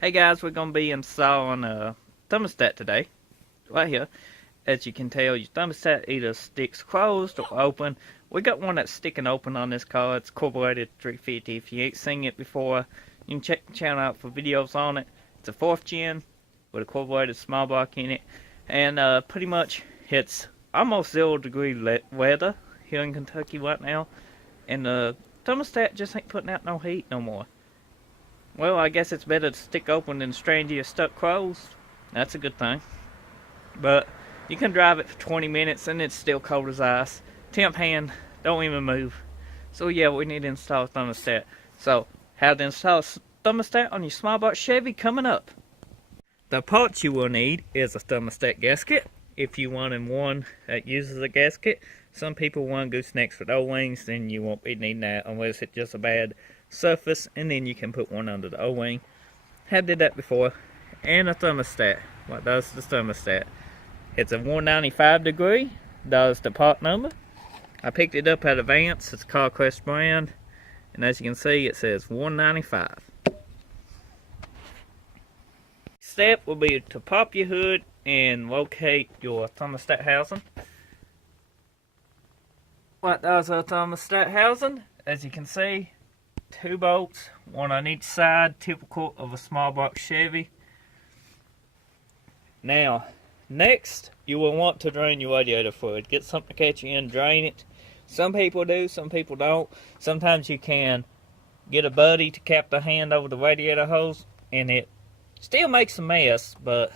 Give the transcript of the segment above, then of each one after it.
Hey guys, we're going to be installing a thermostat today, right here. As you can tell, your thermostat either sticks closed or open. We got one that's sticking open on this car. It's carbureted 350. If you ain't seen it before, you can check the channel out for videos on it. It's a 4th gen with a carbureted small block in it. And pretty much it's almost 0-degree weather here in Kentucky right now. And the thermostat just ain't putting out no heat no more. Well, I guess it's better to stick open than strange you're stuck closed. That's a good thing. But you can drive it for 20 minutes and it's still cold as ice. Temp hand, don't even move. So yeah, we need to install a thermostat. So, how to install a thermostat on your small box Chevy coming up. The parts you will need is a thermostat gasket. If you want one that uses a gasket. Some people want goosenecks with O-wings, then you won't be needing that unless it's just a bad surface, and then you can put one under the O-wing. Have did that before. And a thermostat. What does the thermostat? It's a 195 degree. Does the part number. I picked it up at Advance. It's a CarQuest brand, and as you can see, it says 195. Step will be to pop your hood and locate your thermostat housing. What does a thermostat housing? As you can see, 2 bolts, one on each side, typical of a small box Chevy. Now, next, you will want to drain your radiator fluid. Get something to catch you in, drain it. Some people do, some people don't. Sometimes you can get a buddy to cap the hand over the radiator hose, and it still makes a mess, but,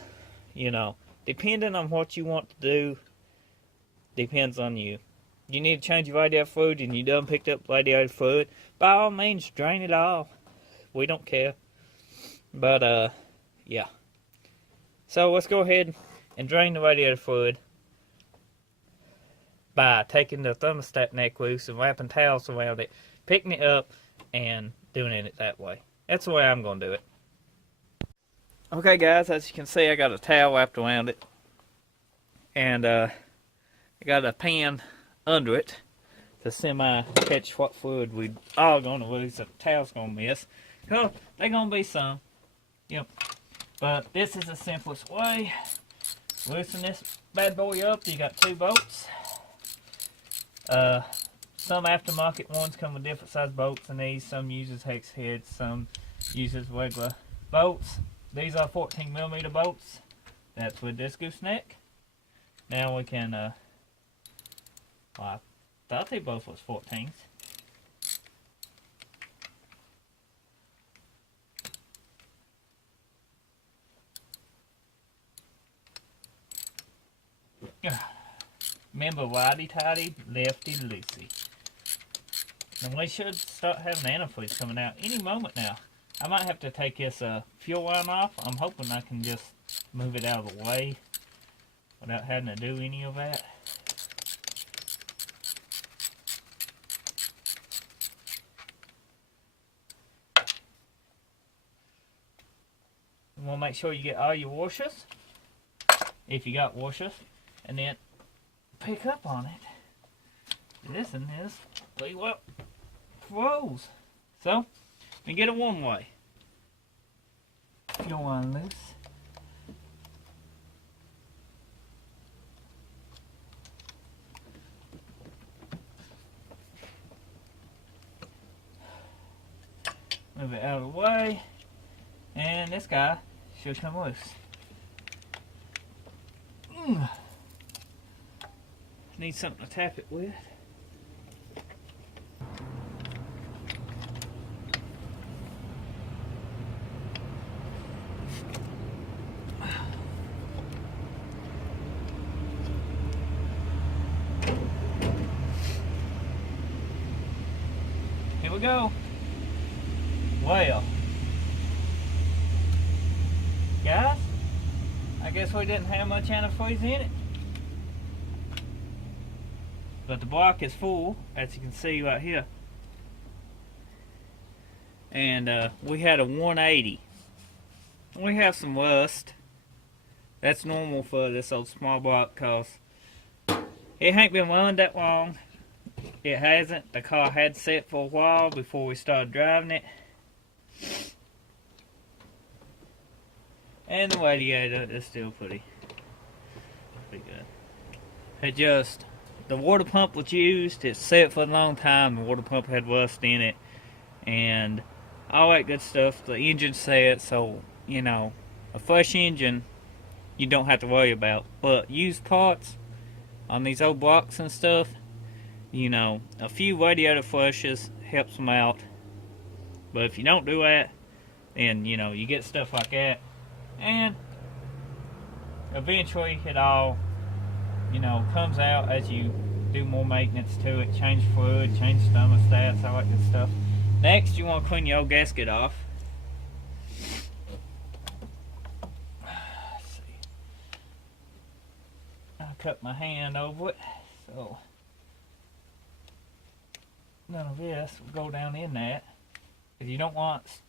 you know, depending on what you want to do, depends on you. You need to change your radiator fluid and you done picked up radiator fluid, by all means, drain it all. We don't care. But, yeah. So, let's go ahead and drain the radiator fluid by taking the thermostat neck loose and wrapping towels around it, picking it up, and doing it that way. That's the way I'm going to do it. Okay, guys, as you can see, I got a towel wrapped around it. And, I got a pan under it to semi-catch what fluid we all gonna lose. The towel's gonna miss. Cause they gonna be some. Yep. But this is the simplest way. Loosen this bad boy up. You got 2 bolts. Some aftermarket ones come with different size bolts than these. Some uses hex heads. Some uses regular bolts. These are 14mm bolts. That's with this gooseneck. Now we can well, I thought they both was 14s. Remember, righty tighty, lefty loosey. And we should start having antifreeze coming out any moment now. I might have to take this fuel line off. I'm hoping I can just move it out of the way without having to do any of that. You want to make sure you get all your washers, if you got washers, and then pick up on it. This one is pretty well froze. So, we get it one way. Fuel line loose. Move it out of the way, and this guy should come loose. Need something to tap it with. Here we go. Well, guys, I guess we didn't have much antifreeze in it, but the block is full, as you can see right here. And we had a 180. We have some rust. That's normal for this old small block, cause it ain't been running that long. It hasn't. The car had set for a while before we started driving it. And the radiator is still pretty good. It just, the water pump was used, it set for a long time, the water pump had rust in it, and all that good stuff. The engine set, so, you know, a fresh engine, you don't have to worry about. But used parts on these old blocks and stuff, you know, a few radiator flushes helps them out. But if you don't do that, then, you know, you get stuff like that. And eventually it all, you know, comes out as you do more maintenance to it. Change fluid, change thermostats, all that good stuff. Next, you want to clean your old gasket off. Let's see. I cut my hand over it, so none of this will go down in that. Because you don't want,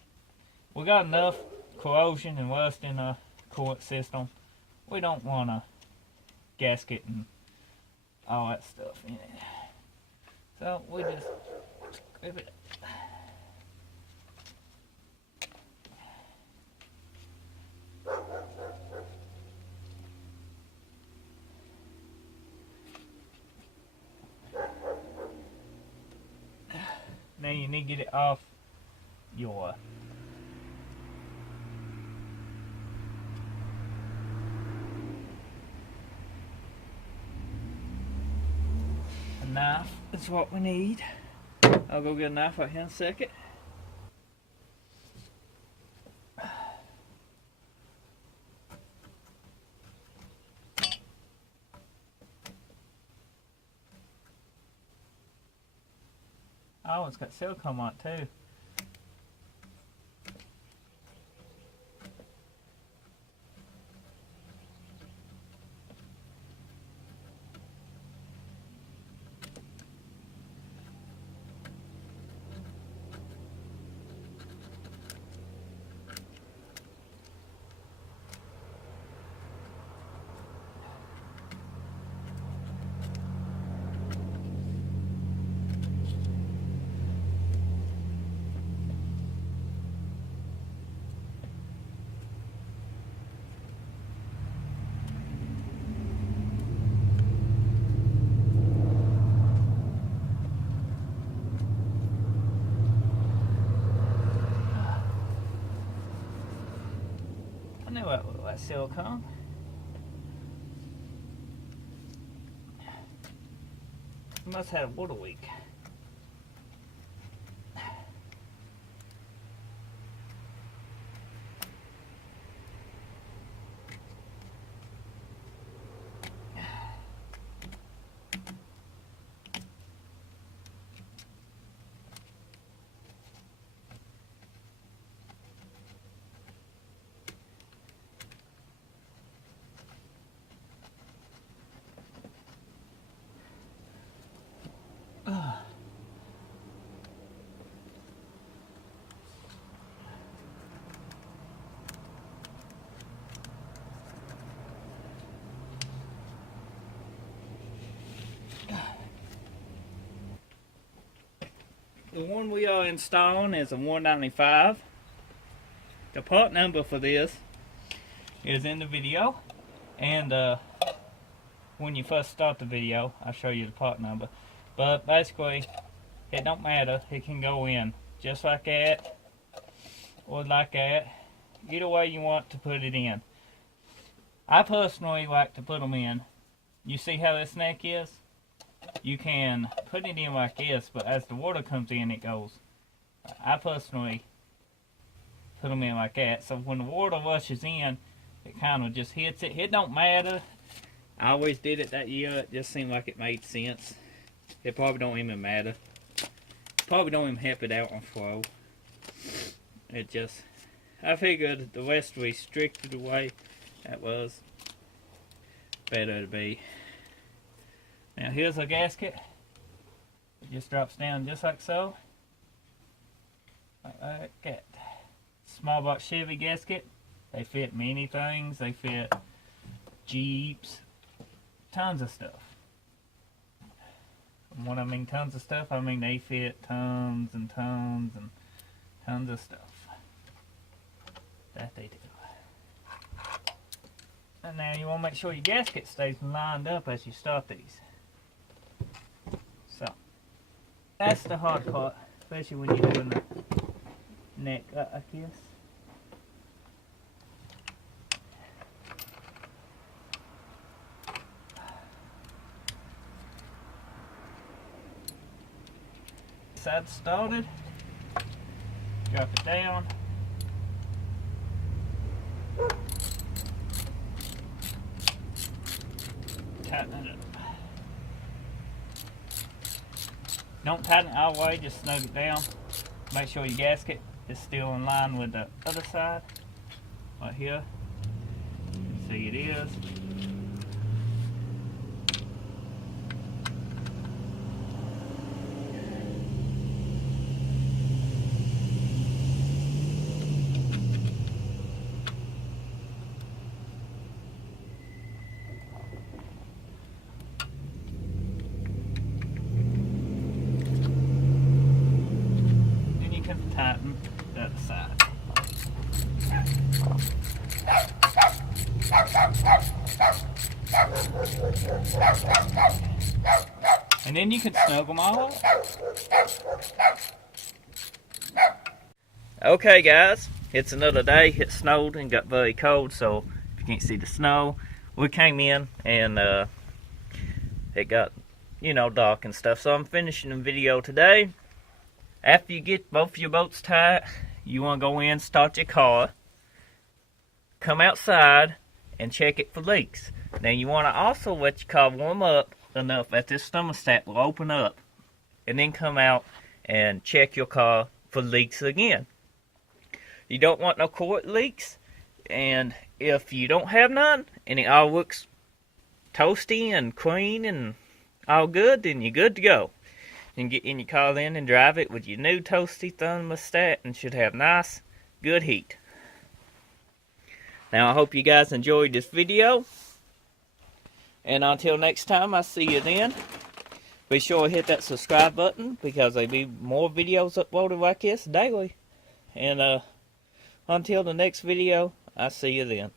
we got enough corrosion and rust in the coolant system. We don't want a gasket and all that stuff in it. So we just scrape it. Now you need to get it off your knife. That's what we need. I'll go get a knife right here in a second. Oh, it's got silicone on it too. I knew that looked like silicone. Must have had a water leak. The one we are installing is a 195. The part number for this is in the video, and when you first start the video, I'll show you the part number. But basically, it don't matter. It can go in just like that, or like that. Either way you want to put it in. I personally like to put them in. You see how this neck is? You can put it in like this, but as the water comes in, it goes. I personally put them in like that, so when the water rushes in, it kind of just hits it. It don't matter. I always did it that year. It just seemed like it made sense. It probably don't even matter. Probably don't even help it out on flow. It just, I figured the less restricted away that was, better to be. Now here's a gasket. It just drops down just like so. Like that. Small box Chevy gasket. They fit many things. They fit Jeeps. Tons of stuff. And when I mean tons of stuff, I mean they fit tons and tons and tons of stuff. That they do. And now you want to make sure your gasket stays lined up as you start these. So, that's the hard part, especially when you're doing the neck, I guess. Side started, drop it down. Tighten it up. Don't tighten it all the way, just snug it down. Make sure your gasket is still in line with the other side. Right here. You can see it is. Tighten the other side. And then you can snug them all up. Okay guys, it's another day. It snowed and got very cold, so if you can't see the snow, we came in and it got, you know, dark and stuff. So I'm finishing the video today. After you get both your bolts tight, you want to go in, start your car, come outside, and check it for leaks. Now you want to also let your car warm up enough that this thermostat will open up, and then come out and check your car for leaks again. You don't want no quart leaks, and if you don't have none, and it all looks toasty and clean and all good, then you're good to go. You can get in your car then and drive it with your new toasty thermostat and should have nice, good heat. Now I hope you guys enjoyed this video. And until next time, I see you then. Be sure to hit that subscribe button because there'll be more videos uploaded like this daily. And until the next video, I see you then.